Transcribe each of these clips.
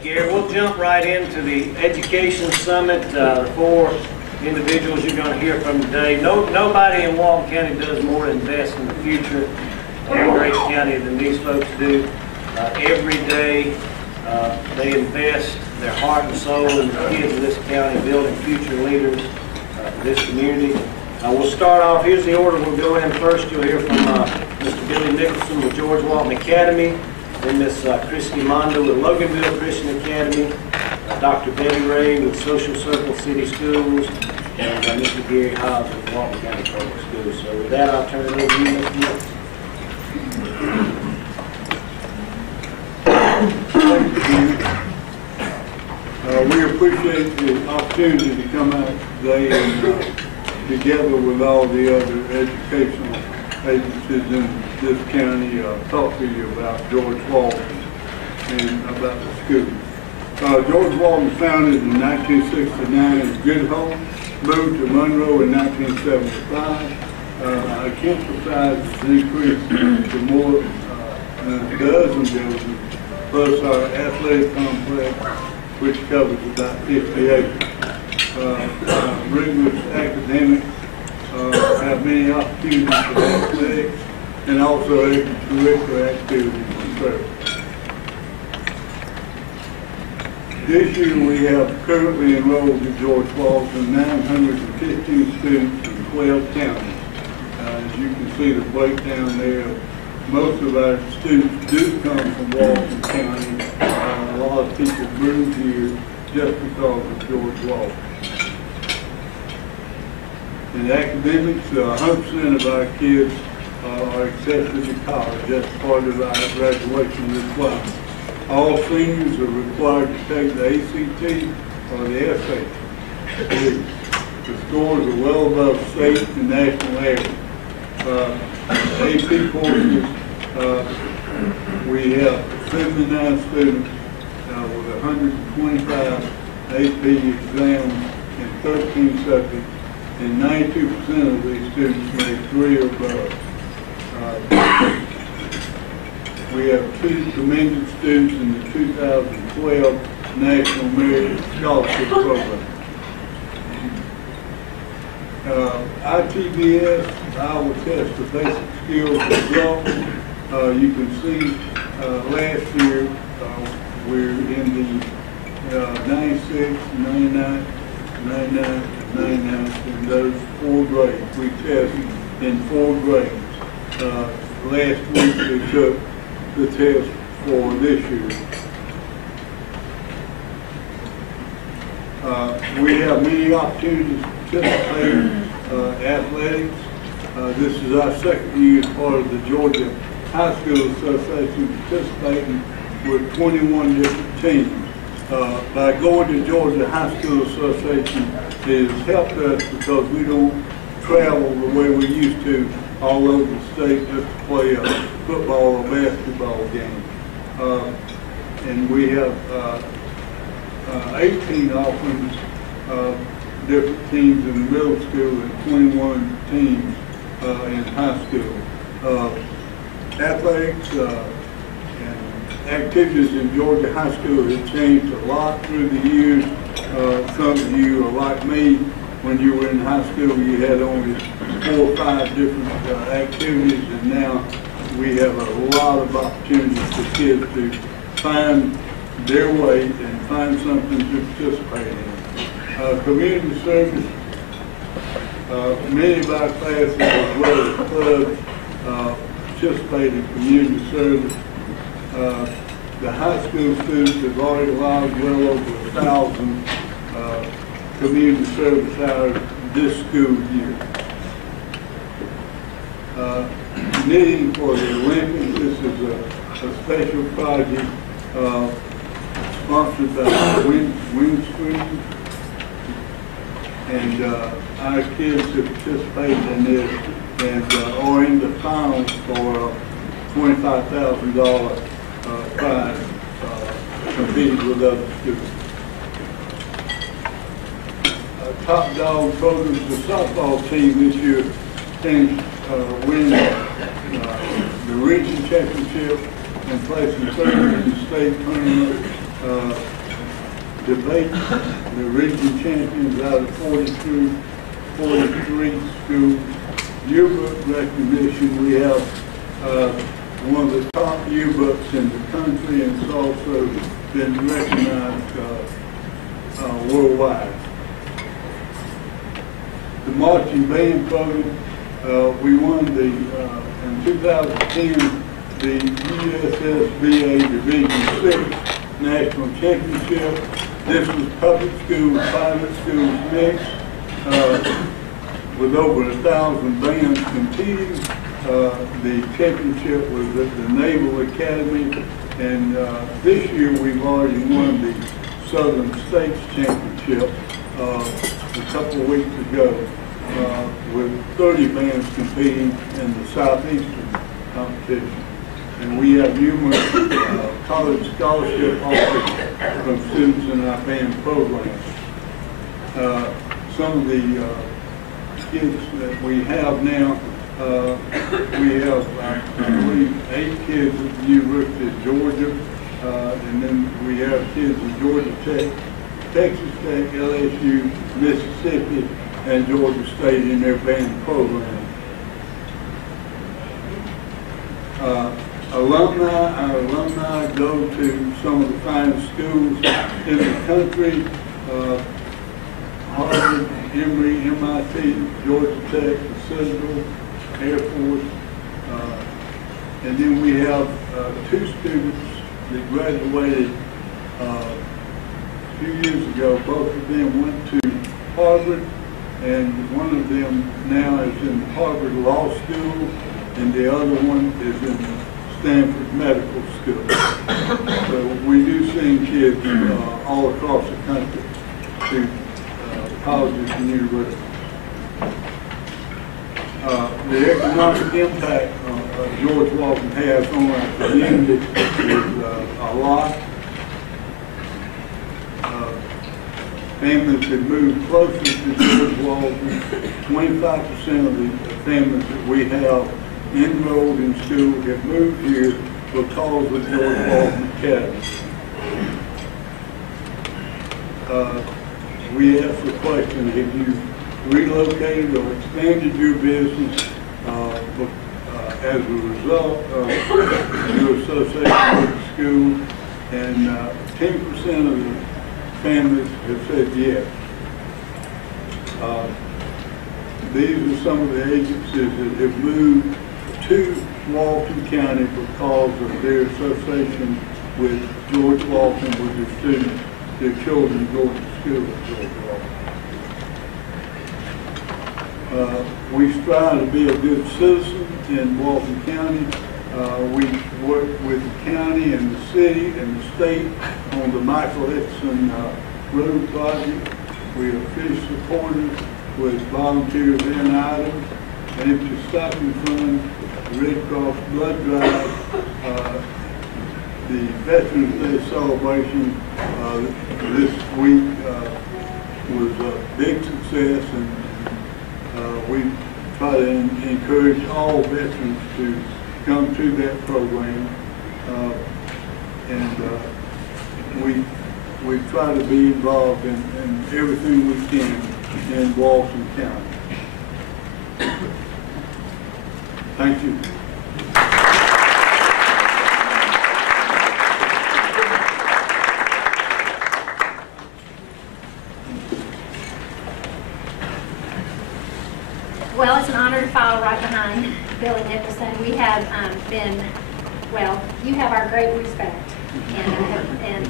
Thank you, Gary. We'll jump right into the Education Summit. The four individuals you're going to hear from today. Nobody in Walton County does more to invest in the future of a great county than these folks do. Every day they invest their heart and soul in the kids of this county, building future leaders for this community. We'll start off, here's the order we'll go in first. You'll hear from Mr. Billy Nicholson with George Walton Academy, then Miss Christy Mondo with Loganville Christian Academy, Dr. Betty Ray with Social Circle City Schools, and Mr. Gary Hobbs with Walton County Public Schools. So with that, I'll turn it over to you, Mr. Nicholson. Thank you. We appreciate the opportunity to come out today and together with all the other educational agencies in this county, talk to you about George Walton and about the school. George Walton was founded in 1969 in Good Hope, moved to Monroe in 1975. Our campus size has increased to more than a dozen buildings, plus our athletic complex, which covers about 50 acres. Rigorous academics have many opportunities for athletics and also extracurricular activities and service. This year we have currently enrolled at George Walton 915 students in 12 counties. As you can see the breakdown there, most of our students do come from Walton County. A lot of people move here just because of George Walton. In academics, 100% of our kids are accepted to college. That's part of our graduation requirement. All seniors are required to take the ACT or the SAT. The scores are well above state and national average. AP courses, we have 79 students with 125 AP exams in 13 subjects, and 92% of these students make 3 or above. We have 2 commended students in the 2012 National Merit Scholarship Program. ITBS, Iowa Test for Basic Skills Results. You can see last year we're in the 96, 99, 99, 99 in those 4 grades. We tested in 4 grades. Last week we took the test for this year. We have many opportunities to participate in athletics. This is our 2nd year as part of the Georgia High School Association, participating with 21 different teams. By going to Georgia High School Association, it has helped us because we don't travel the way we used to all over the state just to play a football or basketball game. And we have 18 offerings, different teams in the middle school and 21 teams in high school. Athletics and activities in Georgia High School have changed a lot through the years. Some of you are like me. When you were in high school, you had only 4 or 5 different activities, and now we have a lot of opportunities for kids to find their way and find something to participate in. Community service, many of our classes as well as clubs participate in community service. The high school students have already allowed well over 1,000 community service hours this school year. Knitting for the Olympics, this is a special project sponsored by Windscreen, and our kids have participated in this and are in the finals for $25,000 prize competing with other students. Top dog programs, the softball team this year finished winning the region championship and placing 3rd in the state tournament. debate, the region champions out of 43 schools. Yearbook recognition, we have one of the top yearbooks in the country, and it's also been recognized worldwide. The marching band program, we won in 2010 the USSBA Division 6 National Championship. This was public schools, private schools mixed, with over 1,000 bands competing. The championship was at the Naval Academy, and this year we've already won the Southern States Championship a couple of weeks ago, with 30 bands competing in the Southeastern competition. And we have numerous college scholarship offers from students in our band programs. Some of the kids that we have now, we have, I believe, 8 kids at the University of Georgia, and then we have kids at Georgia Tech, Texas Tech, LSU, Mississippi, and Georgia State in their band program. Our alumni go to some of the finest schools in the country, Harvard, Emory, MIT, Georgia Tech, the Citadel, Air Force, and then we have 2 students that graduated a few years ago. Both of them went to Harvard, and one of them now is in Harvard Law School, and the other one is in Stanford Medical School. So we do send kids all across the country to colleges and universities. The economic impact George Walton has on our community is a lot. Families that move closer to George Walton, 25% of the families that we have enrolled in school have moved here because of George Walton Academy. We asked the question, have you relocated or expanded your business as a result of your association with the school? And 10% of the families have said yes. These are some of the agencies that have moved to Walton County because of their association with George Walton, with their students, their children go to school at George Walton. We strive to be a good citizen in Walton County. We work with the county and the city and the state on the Michael Edson Road project. We are fish supporters with volunteers and items, Empty Stocking Fund, the Red Cross Blood Drive, the Veterans Day celebration this week was a big success, and we try to encourage all veterans to come to that program, and we try to be involved in everything we can in Walton County. Thank you. Well, it's an honor to follow right behind Billy Nicholson. We have well, you have our great respect. And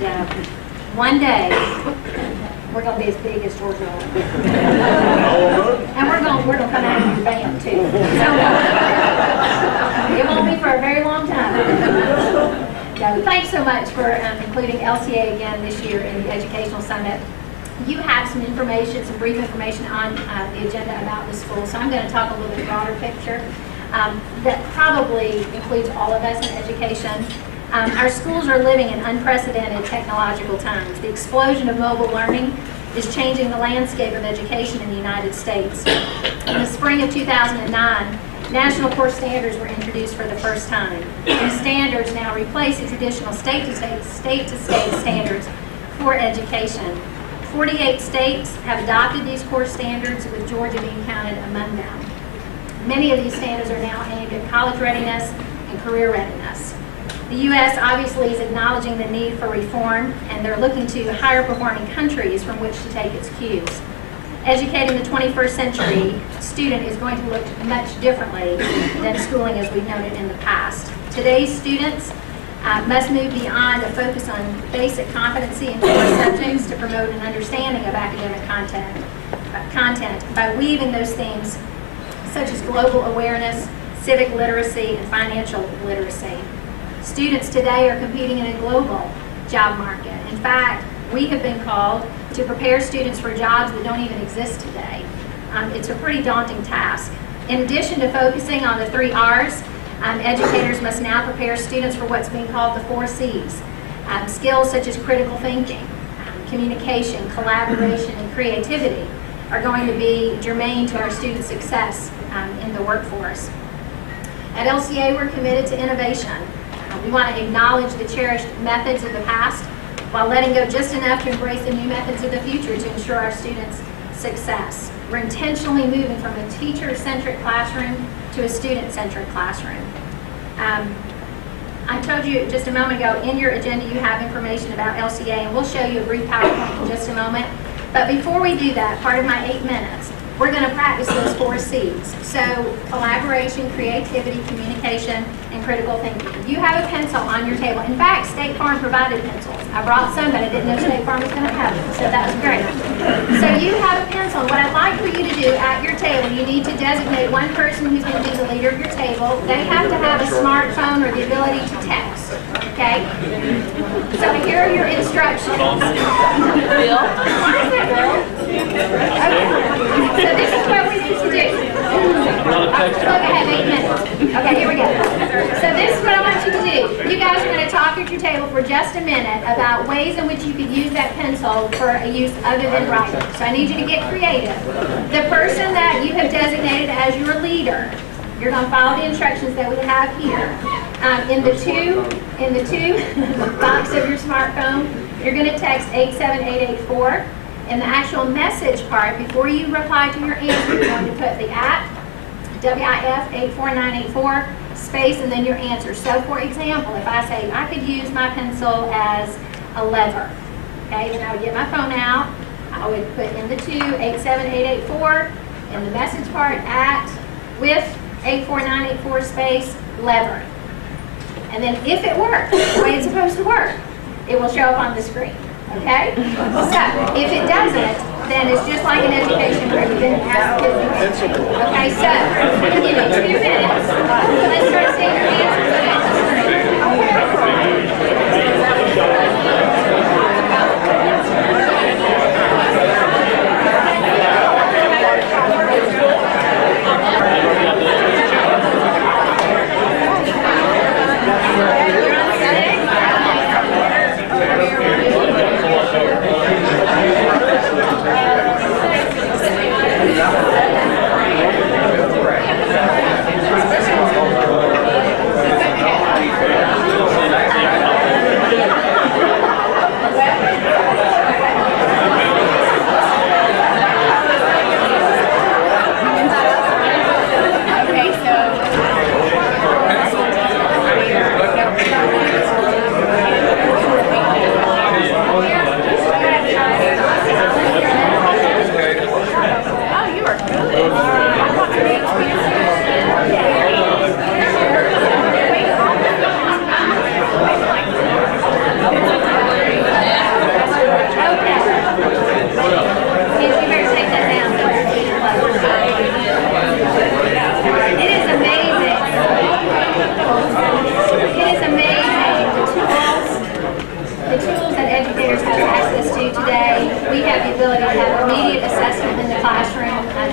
one day, we're going to be as big as George Walton. And we're going to come out of your band, too. So, it won't be for a very long time. No, thanks so much for including LCA again this year in the Educational Summit. You have some information, some brief information on the agenda about the school, so I'm going to talk a little bit broader picture that probably includes all of us in education. Our schools are living in unprecedented technological times. The explosion of mobile learning is changing the landscape of education in the United States. In the spring of 2009, national core standards were introduced for the first time. These standards now replace the traditional state-to-state standards for education. 48 states have adopted these core standards, with Georgia being counted among them. Many of these standards are now aimed at college readiness and career readiness. The U.S. obviously is acknowledging the need for reform, and they're looking to higher performing countries from which to take its cues. Educating the 21st century student is going to look much differently than schooling as we've noted in the past. Today's students must move beyond a focus on basic competency in core subjects to promote an understanding of academic content by weaving those themes such as global awareness, civic literacy, and financial literacy. Students today are competing in a global job market. In fact, we have been called to prepare students for jobs that don't even exist today. It's a pretty daunting task. In addition to focusing on the 3 R's, educators must now prepare students for what's being called the 4 C's. Skills such as critical thinking, communication, collaboration, and creativity are going to be germane to our student success in the workforce. At LCA, we're committed to innovation. We want to acknowledge the cherished methods of the past while letting go just enough to embrace the new methods of the future to ensure our students' success. We're intentionally moving from a teacher-centric classroom to a student-centric classroom. I told you just a moment ago, in your agenda you have information about LCA, and we'll show you a brief PowerPoint in just a moment. But before we do that, part of my 8 minutes, we're going to practice those 4 C's. So collaboration, creativity, communication, and critical thinking. You have a pencil on your table. In fact, State Farm provided pencils. I brought some, but I didn't know State Farm was going to have them, so that was great. So you have a pencil. What I'd like for you to do at your table, you need to designate one person who's going to be the leader of your table. They have to have a smartphone or the ability to text, okay? So here are your instructions. Bill? Okay. So this is what we need to do. Look, I have 8 minutes. Okay, here we go. So this is what I want you to do. You guys are going to talk at your table for just a minute about ways in which you could use that pencil for a use other than writing. So I need you to get creative. The person that you have designated as your leader, you're going to follow the instructions that we have here. In the two box of your smartphone, you're going to text 87884. In the actual message part, before you reply to your answer, you're going to put the @ WIF 84984 space and then your answer. So for example, if I say I could use my pencil as a lever, okay, then I would get my phone out, I would put in the 87884, in the message part @WIF 84984 space lever. And then if it works the way it's supposed to work, it will show up on the screen. Okay? So, if it doesn't, then it's just like an education group. You didn't ask kids to do it. Okay, so, I'm going to give you 2 minutes. Let's start seeing your answers.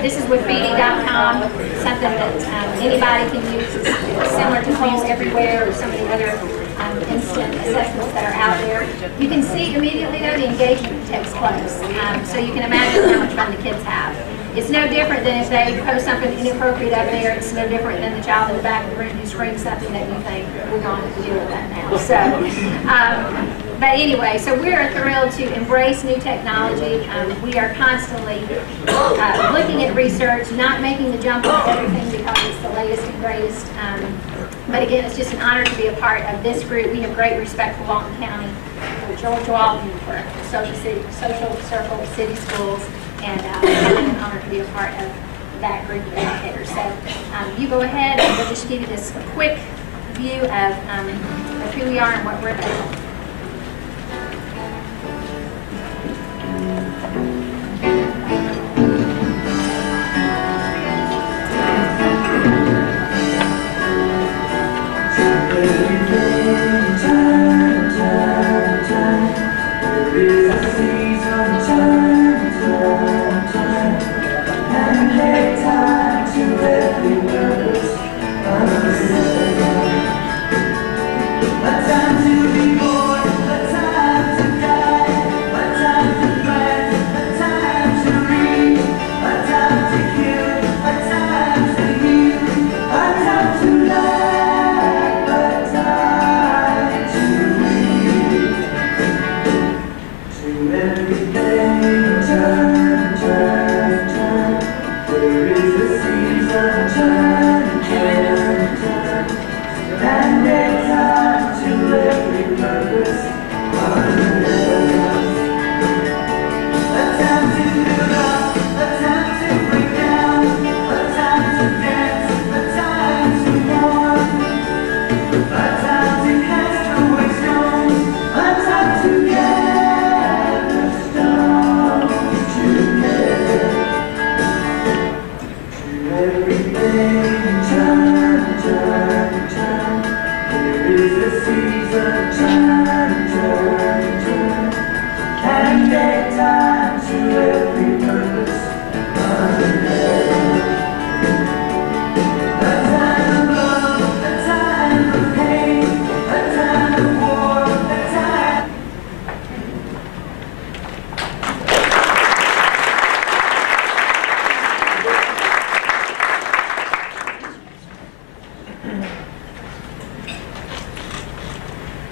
This is with BD.com, something that anybody can use. It's similar to Homes Everywhere or some of the other instant assessments that are out there. You can see immediately, though, the engagement that takes place. So you can imagine how much fun the kids have. It's no different than if they post something inappropriate up there. It's no different than the child in the back of the room who screams something that you think, we're going to deal with that now. So But anyway, so we are thrilled to embrace new technology. We are constantly looking at research, not making the jump on everything because it's the latest and greatest. But again, it's just an honor to be a part of this group. We have great respect for Walton County, for George Walton, for Social Circle City Schools, and it's an honor to be a part of that group of educators. So you go ahead, and we'll just give you this quick view of who we are and what we're about.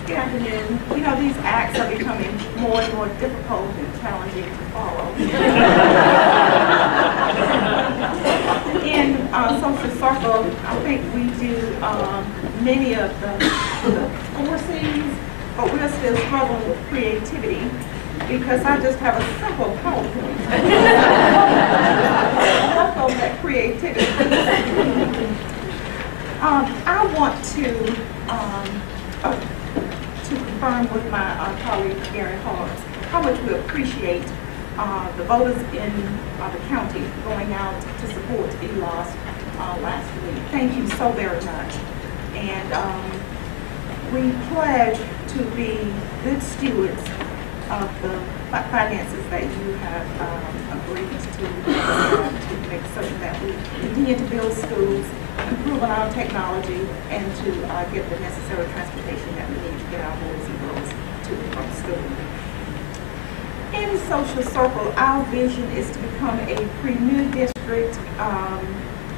Good afternoon. You know, these acts are becoming more and more difficult and challenging to follow. In Social Circle, I think we do many of the 4 C's, but we're still struggling with creativity because I just have a simple PowerPoint. Work on that creativity. I want to confirm with my colleague Gary Hawes how much we appreciate the voters in the county going out to support ELOS last week. Thank you so very much. And we pledge to be good stewards of the finances that you have agreed to make certain that we continue to build schools, improve on our technology, and to get the necessary transportation that we need to get our boys and girls to and from school. In Social Circle, our vision is to become a premier district,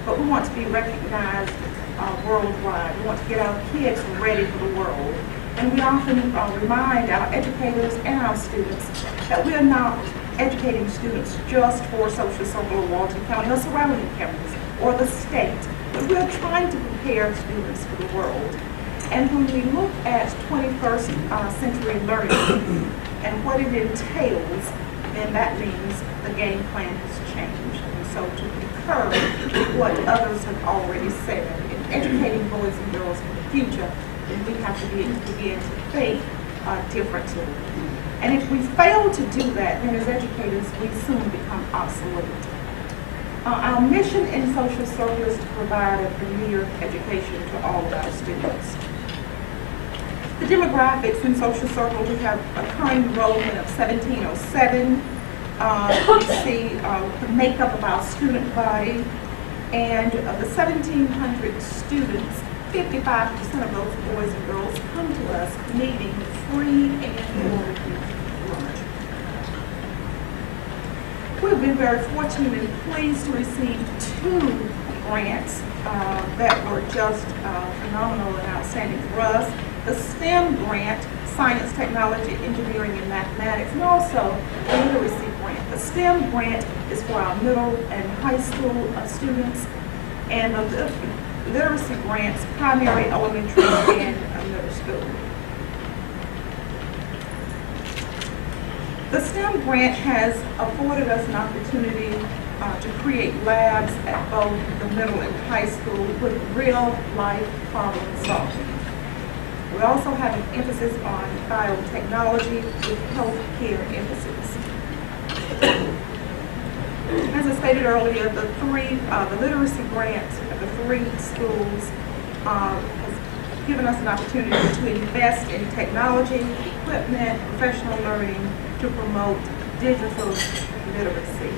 but we want to be recognized worldwide. We want to get our kids ready for the world. And we often remind our educators and our students that we are not educating students just for Social Circle or Walton County or surrounding counties or the state, but we're trying to prepare students for the world. And when we look at 21st century learning and what it entails, then that means the game plan has changed. And so to concur what others have already said, in educating boys and girls for the future, then we have to begin to think differently. And if we fail to do that, then as educators, we soon become obsolete. Our mission in Social Circle is to provide a premier education to all of our students. The demographics in Social Circle, we have a current enrollment of 1707. We see the makeup of our student body, and of the 1,700 students, 55% of those boys and girls come to us needing free and lunch. We've been very fortunate and pleased to receive 2 grants that were just phenomenal and outstanding for us. the STEM grant, science, technology, engineering, and mathematics, and also the literacy grant. The STEM grant is for our middle and high school students, and the literacy grants, primary, elementary, and middle school. The STEM grant has afforded us an opportunity to create labs at both the middle and high school with real-life problem solving. We also have an emphasis on biotechnology with healthcare emphasis. As I stated earlier, the literacy grant at the 3 schools has given us an opportunity to invest in technology, equipment, professional learning to promote digital literacy.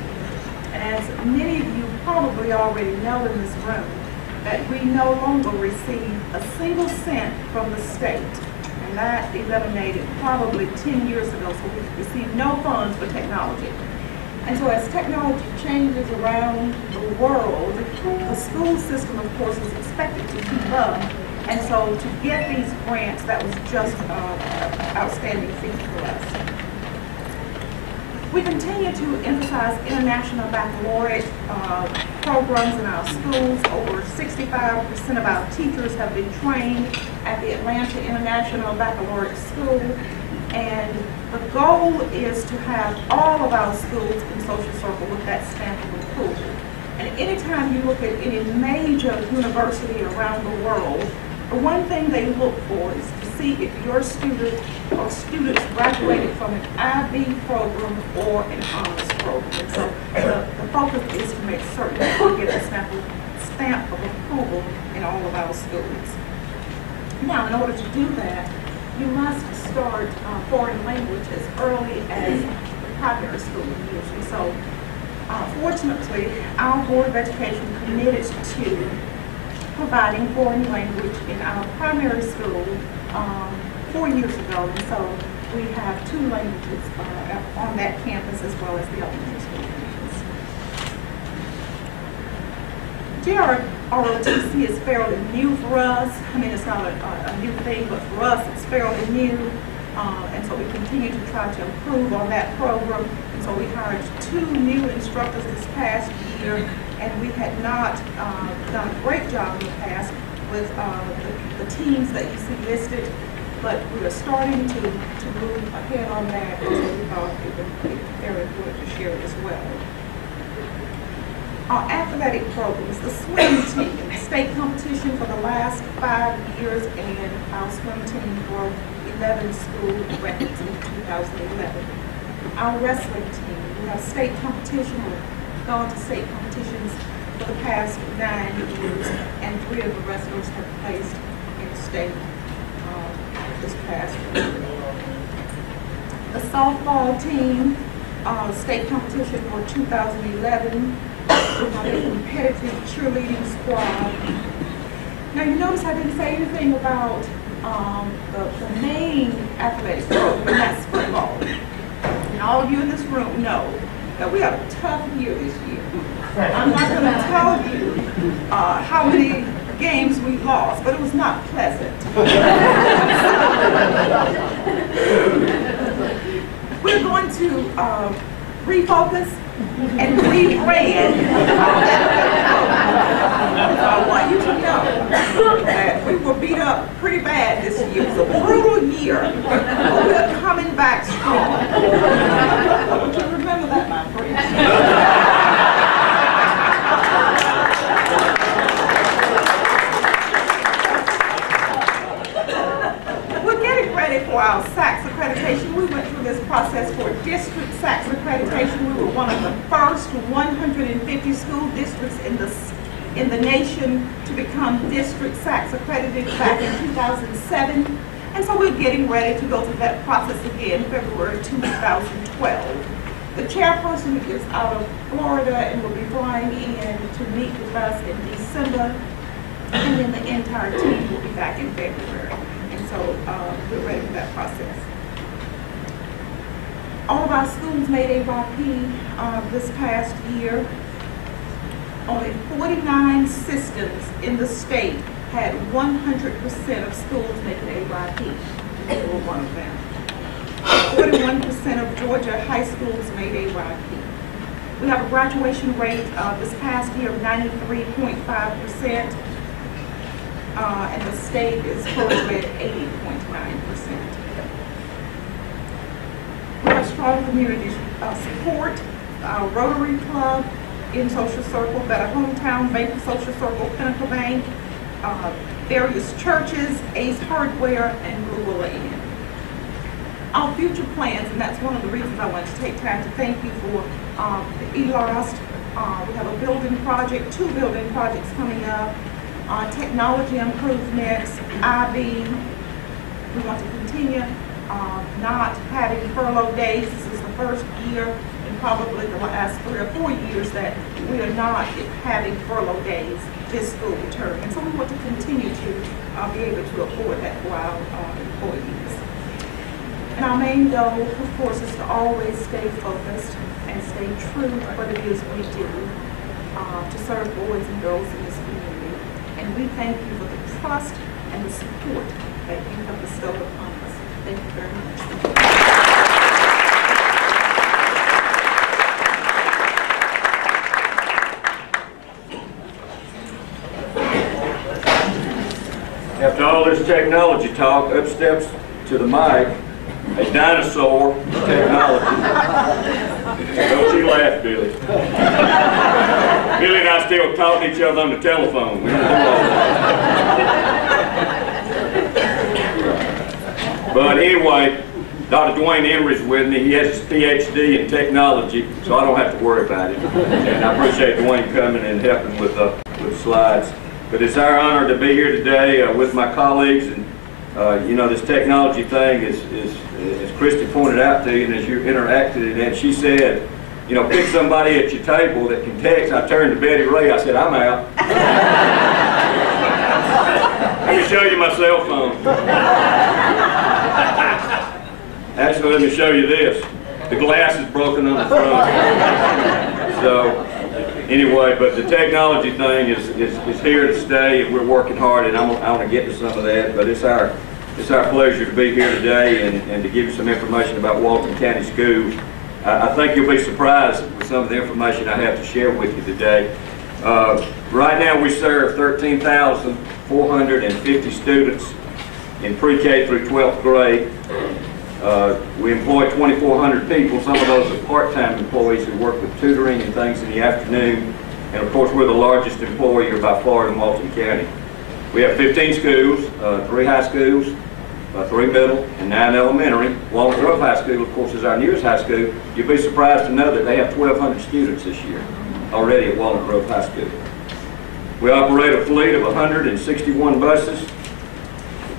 And as many of you probably already know in this room, that we no longer receive a single cent from the state. And that eliminated probably 10 years ago, so we receive no funds for technology. And so as technology changes around the world, the school system, of course, is expected to keep up. And so to get these grants, that was just an outstanding feat for us. We continue to emphasize international baccalaureate programs in our schools. Over 65% of our teachers have been trained at the Atlanta International Baccalaureate School. And the goal is to have all of our schools in social circle with that stamp of approval. And anytime you look at any major university around the world, the one thing they look for is to see if your student or students graduated from an IB program or an honors program. And so the focus is to make certain that we get a stamp of approval in all of our schools. Now, in order to do that, you must start foreign language as early as the primary school years. And so, fortunately, our Board of Education committed to providing foreign language in our primary school 4 years ago. And so we have 2 languages on that campus as well as the elementary school campus. ROTC is fairly new for us. I mean, it's not a new thing, but for us, it's fairly new. And so we continue to try to improve on that program. And so we hired 2 new instructors this past year, and we had not done a great job in the past with the teams that you see listed, but we are starting to move ahead on that, and so we thought it would be very important to share it as well. Our athletic programs, the swim team, state competition for the last 5 years, and our swim team broke 11 school records in 2011. Our wrestling team, we have state competition, we've gone to state competitions for the past 9 years, and 3 of the wrestlers have placed in state this past year. The softball team, state competition for 2011, we have a competitive cheerleading squad. Now you notice I didn't say anything about the main athletic program, and that's football. And all of you in this room know that we had a tough year this year. I'm not going to tell you how many games we lost, but it was not pleasant. We're going to refocus and rebrand. I want you to know that we were beat up pretty bad this year. It was a brutal year, but we're coming back strong. I want you to remember that, my friends. For our SACS accreditation, we went through this process for district SACS accreditation. We were one of the first 150 school districts in the nation to become district SACS accredited back in 2007. And so we're getting ready to go through that process again February 2012. The chairperson is out of Florida and will be flying in to meet with us in December, and then the entire team will be back in February. So we're ready for that process. All of our schools made AYP this past year. Only 49 systems in the state had 100% of schools making AYP. We were one of them. 41% of Georgia high schools made AYP. We have a graduation rate this past year of 93.5%, and the state is quoted at 80.9%. We have strong community support. Our Rotary Club in Social Circle, Better Hometown, Bank of Social Circle, Pinnacle Bank, various churches, Ace Hardware, and Blue Lane. Our future plans, and that's one of the reasons I want to take time to thank you for the ELOST. We have a building project, 2 building projects coming up, technology improvements, IB. We want to continue not having furlough days. This is the first year in probably the last 3 or 4 years that we are not having furlough days this school term. And so we want to continue to be able to afford that for our employees. And our main goal, of course, is to always stay focused and stay true to what it is we do to serve boys and girls in this community. And we thank you for the trust and the support that you have bestowed upon us. Thank you very much. After all this technology talk, up steps to the mic a dinosaur technology. Don't you laugh, Billy. Billy and I still talk to each other on the telephone. We don't do all that. But anyway, Dr. Dwayne Emery's with me. He has his PhD in technology, so I don't have to worry about it. And I appreciate Dwayne coming and helping with slides. But it's our honor to be here today with my colleagues, and you know, this technology thing is as Christy pointed out to you, and as you interacted in it, she said, you know, pick somebody at your table that can text. I turned to Betty Ray, I said, I'm out. Let me show you my cell phone. Actually, let me show you this. The glass is broken on the front. So, anyway, but the technology thing is here to stay, and we're working hard, and I want to get to some of that, but it's our pleasure to be here today and to give you some information about Walton County Schools. I think you'll be surprised with some of the information I have to share with you today. Right now we serve 13,450 students in pre-K through 12th grade. We employ 2,400 people. Some of those are part-time employees who work with tutoring and things in the afternoon. And of course, we're the largest employer by far in Walton County. We have 15 schools, 3 high schools, 3 middle, and 9 elementary. Walton Grove High School, of course, is our newest high school. You'll be surprised to know that they have 1,200 students this year already at Walton Grove High School. We operate a fleet of 161 buses.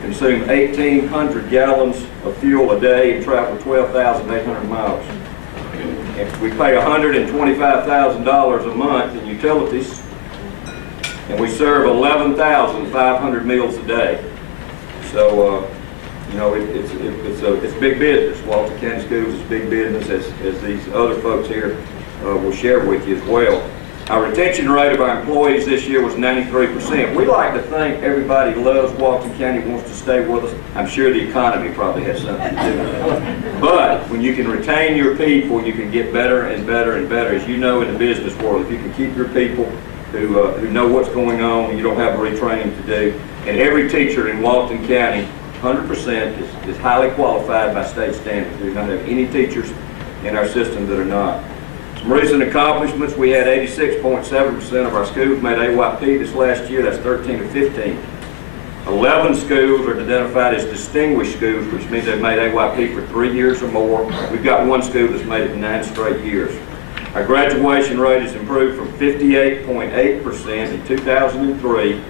Consume 1,800 gallons of fuel a day and travel 12,800 miles. And we pay $125,000 a month in utilities, and we serve 11,500 meals a day. So, you know, it's big business. Walton County Schools is big business, as these other folks here will share with you as well. Our retention rate of our employees this year was 93%. We like to think everybody loves Walton County, wants to stay with us. I'm sure the economy probably has something to do with it. But when you can retain your people, you can get better and better and better. As you know, in the business world, if you can keep your people who know what's going on, you don't have retraining to do. And every teacher in Walton County, 100%, is highly qualified by state standards. We don't have any teachers in our system that are not. Some recent accomplishments: we had 86.7% of our schools made AYP this last year. That's 13 of 15. 11 schools are identified as distinguished schools, which means they've made AYP for 3 years or more. We've got 1 school that's made it 9 straight years. Our graduation rate has improved from 58.8% in 2003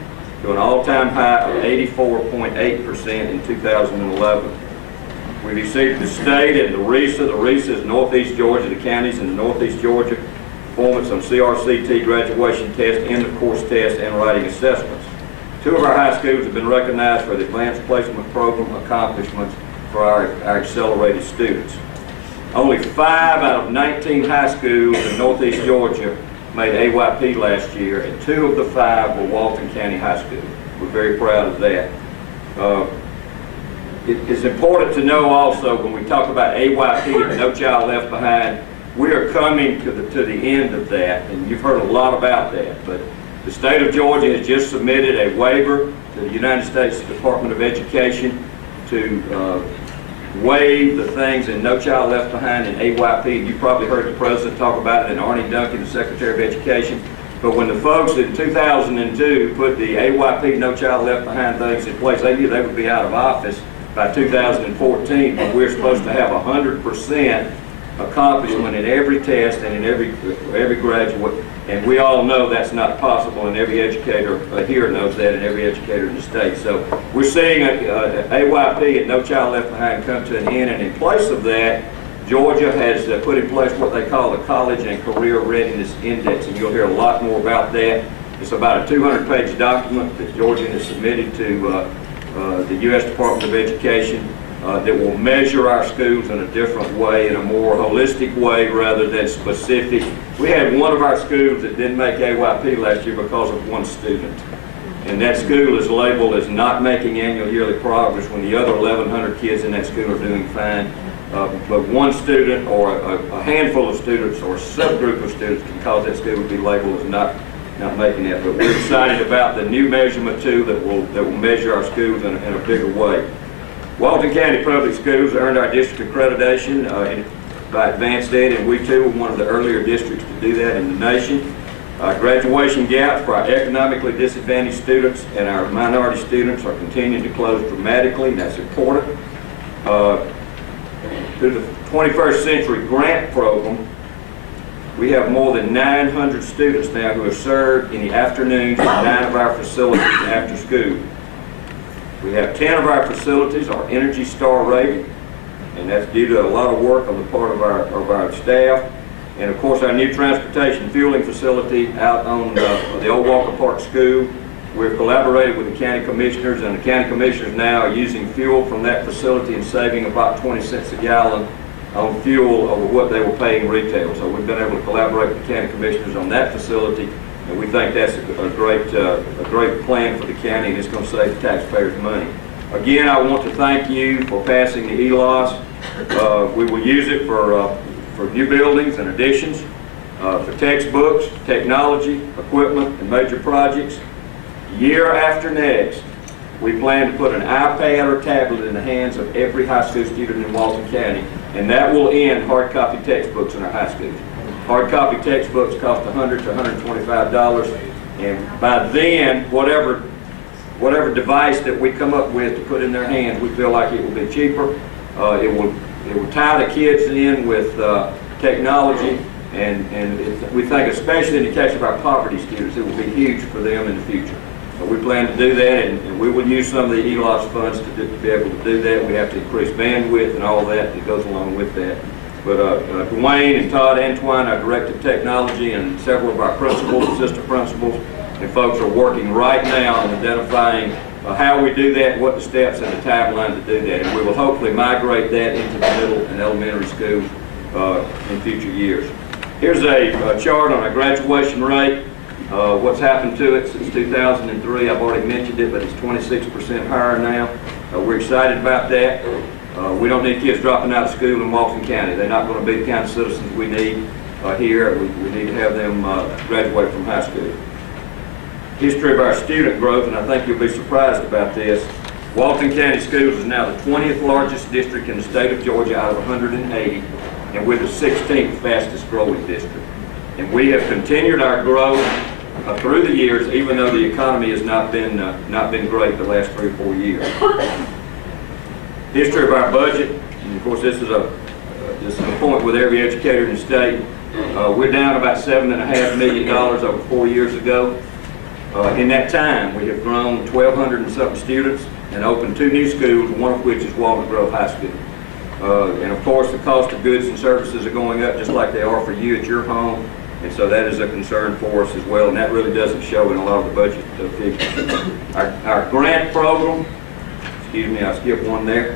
to an all-time high of 84.8% in 2011. We've exceeded the state and the RESA. The RESA is Northeast Georgia, the counties in Northeast Georgia, performance on CRCT graduation test, end of course test, and writing assessments. 2 of our high schools have been recognized for the Advanced Placement Program accomplishments for our accelerated students. Only 5 out of 19 high schools in Northeast Georgia made AYP last year, and 2 of the 5 were Walton County High School. we're very proud of that. It's important to know also when we talk about AYP and No Child Left Behind, we are coming to the end of that, and you've heard a lot about that. But the state of Georgia has just submitted a waiver to the United States Department of Education to waive the things in No Child Left Behind and AYP. You probably heard the President talk about it and Arnie Duncan, the Secretary of Education. But when the folks in 2002 put the AYP, No Child Left Behind things in place, they knew they would be out of office by 2014, but we're supposed to have 100% accomplishment in every test and in every graduate, and we all know that's not possible, and every educator here knows that, and every educator in the state. So we're seeing AYP and No Child Left Behind come to an end, and in place of that, Georgia has put in place what they call the College and Career Readiness Index, and you'll hear a lot more about that. It's about a 200-page document that Georgia has submitted to the U.S. Department of Education that will measure our schools in a different way, in a more holistic way rather than specific. We had one of our schools that didn't make AYP last year because of one student. And that school is labeled as not making annual yearly progress when the other 1,100 kids in that school are doing fine. But one student or a handful of students or a subgroup of students can cause that school to be labeled as not making that. But we're excited about the new measurement tool that will measure our schools in a bigger way. Walton County Public Schools earned our district accreditation by Advanced Ed, and we too were one of the earlier districts to do that in the nation. Graduation gaps for our economically disadvantaged students and our minority students are continuing to close dramatically, and that's important. Through the 21st Century Grant Program, we have more than 900 students now who are served in the afternoons in 9 of our facilities after school. We have 10 of our facilities are Energy Star rated, and that's due to a lot of work on the part of our staff. And of course, our new transportation fueling facility out on the old Walker Park School, we've collaborated with the county commissioners, and the county commissioners now are using fuel from that facility and saving about 20 cents a gallon on fuel over what they were paying retail. So we've been able to collaborate with the county commissioners on that facility, and we think that's a great plan for the county, and it's going to save the taxpayers money. Again, I want to thank you for passing the ELOS. We will use it for new buildings and additions, for textbooks, technology, equipment, and major projects. Year after next, we plan to put an iPad or tablet in the hands of every high school student in Walton County, and that will end hard copy textbooks in our high schools. Hard copy textbooks cost $100 to $125, and by then, whatever device that we come up with to put in their hands, we feel like it will be cheaper. It will tie the kids in with technology, and we think, especially in the case of our poverty students, it will be huge for them in the future. So we plan to do that, and we will use some of the ELOS funds to be able to do that. We have to increase bandwidth and all that goes along with that. But Dwayne and Todd Antoine, our Director of Technology, and several of our principals, assistant principals, and folks are working right now on identifying how we do that, what the steps and the timeline to do that. And we will hopefully migrate that into the middle and elementary schools in future years. Here's a chart on our graduation rate. What's happened to it since 2003, I've already mentioned it, but it's 26% higher now. We're excited about that. We don't need kids dropping out of school in Walton County. They're not going to be the kind of citizens we need here. We need to have them graduate from high school. History of our student growth, and I think you'll be surprised about this. Walton County Schools is now the 20th largest district in the state of Georgia out of 180, and we're the 16th fastest growing district. And we have continued our growth through the years, even though the economy has not been great the last 3 or 4 years. History of our budget, and of course this is a point with every educator in the state. We're down about $7.5 million over 4 years ago. In that time, we have grown 1,200 and something students and opened 2 new schools, one of which is Walnut Grove High School. And of course, the cost of goods and services are going up just like they are for you at your home. And so that is a concern for us as well, and that really doesn't show in a lot of the budget figures. Our grant program, excuse me, I skipped one there.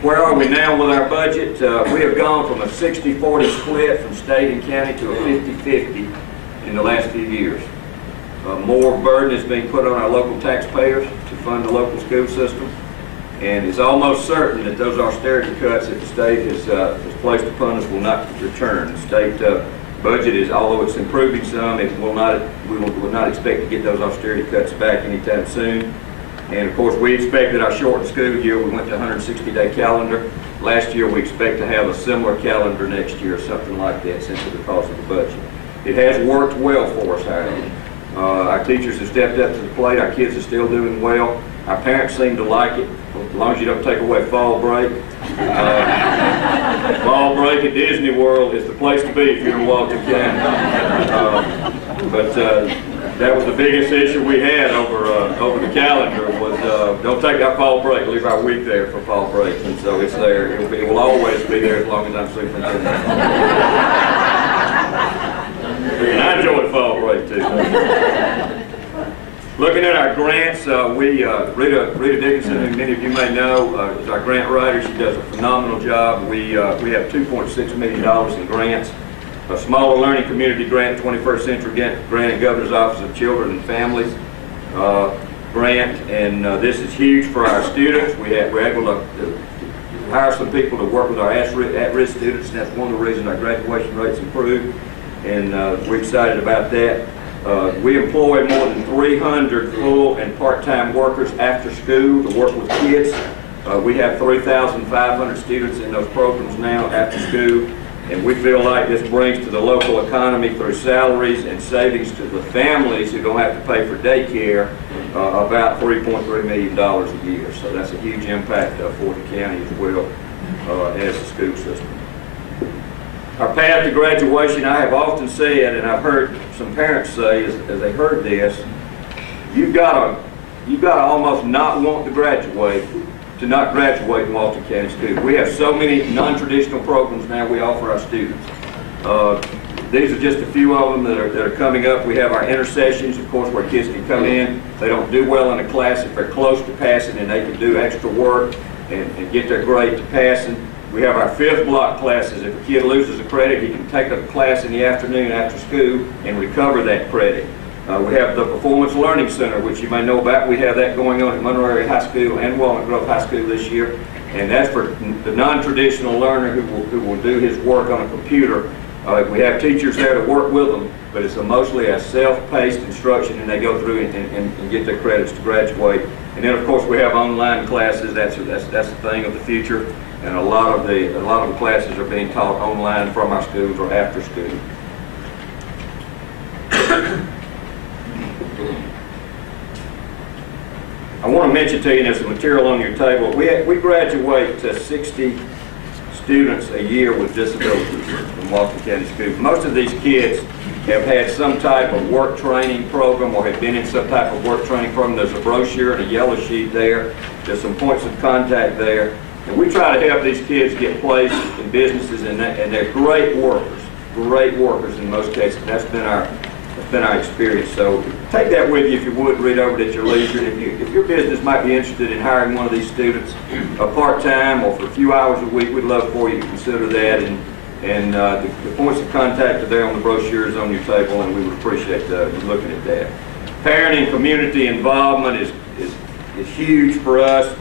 Where are we now with our budget? We have gone from a 60-40 split from state and county to a 50-50 in the last few years. more burden is being put on our local taxpayers to fund the local school system. And it's almost certain that those austerity cuts that the state has placed upon us will not return. The state budget is, although it's improving some, we will not expect to get those austerity cuts back anytime soon. And of course, we expected our shortened school year. We went to 160-day calendar. Last year, we expect to have a similar calendar next year, something like that, simply because of the budget. It has worked well for us, however. Our teachers have stepped up to the plate. Our kids are still doing well. Our parents seem to like it, as long as you don't take away fall break. Fall break at Disney World is the place to be if you're in Walton County. But that was the biggest issue we had over the calendar was don't take our fall break, leave our week there for fall break. And so it's there. It will always be there as long as I'm superintendent. And I enjoy the fall break too. Looking at our grants, Rita Dickinson, who many of you may know, is our grant writer. She does a phenomenal job. We have $2.6 million in grants. A Smaller Learning Community Grant, 21st Century Grant, and Governor's Office of Children and Families grant, and this is huge for our students. We're able to hire some people to work with our at-risk students, and that's one of the reasons our graduation rates improved, and we're excited about that. We employ more than 300 full and part-time workers after school to work with kids. We have 3,500 students in those programs now after school, and we feel like this brings to the local economy through salaries and savings to the families who don't have to pay for daycare about $3.3 million a year. So that's a huge impact for the county as well as the school system. Our path to graduation, I have often said, and I've heard some parents say as they heard this, you've got to almost not want to graduate to not graduate in Walton County Schools. We have so many non-traditional programs now we offer our students. These are just a few of them that are coming up. We have our intercessions, of course, where kids can come in. They don't do well in a class if they're close to passing, and they can do extra work and get their grade to passing. We have our 5th block classes. If a kid loses a credit, he can take a class in the afternoon after school and recover that credit. We have the Performance Learning Center, which you may know about. We have that going on at Monroe Area High School and Walnut Grove High School this year. And that's for the non-traditional learner who will do his work on a computer. We have teachers there to work with them, but it's mostly a self-paced instruction, and they go through and get their credits to graduate. And then, of course, we have online classes. That's the thing of the future. And a lot of the classes are being taught online from our schools or after school. I want to mention to you, and there's some material on your table, we graduate to 60 students a year with disabilities from Walton County Schools. Most of these kids have had some type of work training program or have been in some type of work training program. There's a brochure and a yellow sheet there. There's some points of contact there. And we try to help these kids get placed in businesses, and they're great workers in most cases. That's been our experience. So take that with you if you would, read over it at your leisure. And if your business might be interested in hiring one of these students part-time or for a few hours a week, we'd love for you to consider that. And the points of contact are there on the brochures on your table, and we would appreciate you looking at that. Parenting community involvement is huge for us.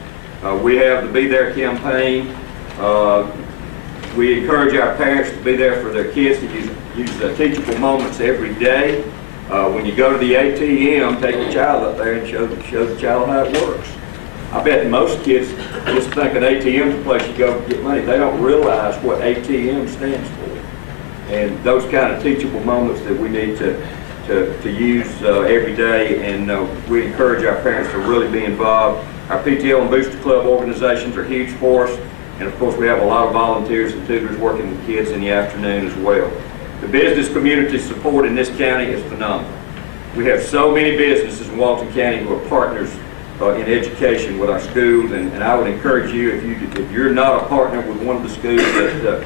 We have the Be There campaign. We encourage our parents to be there for their kids, to use teachable moments every day. When you go to the ATM, take the child up there and show the child how it works. I bet most kids just think an ATM is a place you go get money. They don't realize what ATM stands for. And those kind of teachable moments that we need to use every day, and we encourage our parents to really be involved. Our PTO and Booster Club organizations are huge for us, and of course we have a lot of volunteers and tutors working with kids in the afternoon as well. The business community support in this county is phenomenal. We have so many businesses in Walton County who are partners in education with our schools, and I would encourage you, if you're not a partner with one of the schools, that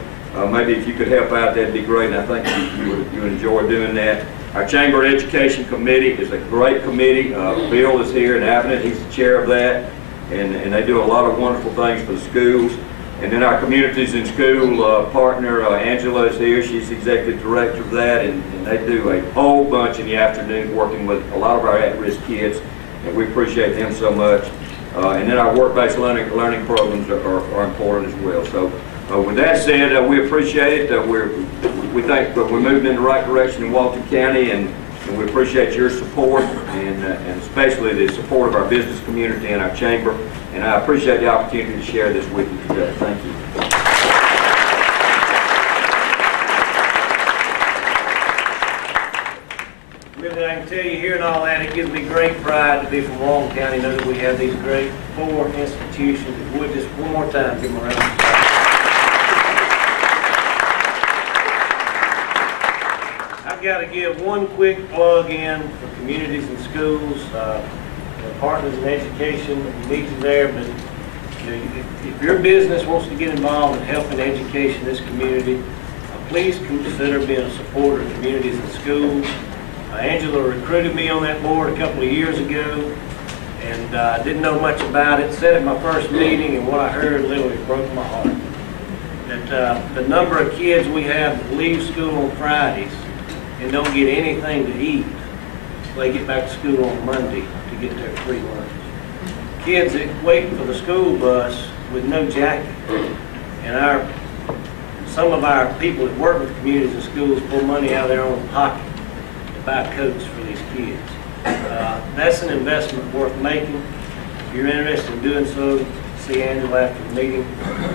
maybe if you could help out, that'd be great, and I think you would enjoy doing that. Our Chamber Education Committee is a great committee. Bill is here in Avenant. He's the chair of that, and they do a lot of wonderful things for the schools. And then our Communities in School partner, Angela, is here. She's executive director of that, and they do a whole bunch in the afternoon working with a lot of our at-risk kids, and we appreciate them so much. And then our work-based learning programs are important as well. So with that said, we appreciate it. We think we're moving in the right direction in Walton County, and we appreciate your support, and especially the support of our business community and our chamber. And I appreciate the opportunity to share this with you today. Thank you. Really, I can tell you, hearing all that, it gives me great pride to be from Walton County, know that we have these great 4 institutions. If we would just one more time give them a round of applause. I've got to give one quick plug in for Communities and Schools, partners in education. We need you there, but if your business wants to get involved in helping education in this community, please consider being a supporter of Communities and Schools. Angela recruited me on that board a couple of years ago, and I didn't know much about it. Said at my first meeting, and what I heard literally broke my heart. That the number of kids we have that leave school on Fridays and don't get anything to eat, they get back to school on Monday to get their free lunch. Kids that wait for the school bus with no jacket, and some of our people that work with Communities and Schools pull money out of their own pocket to buy coats for these kids. That's an investment worth making. If you're interested in doing so, see Angela after the meeting.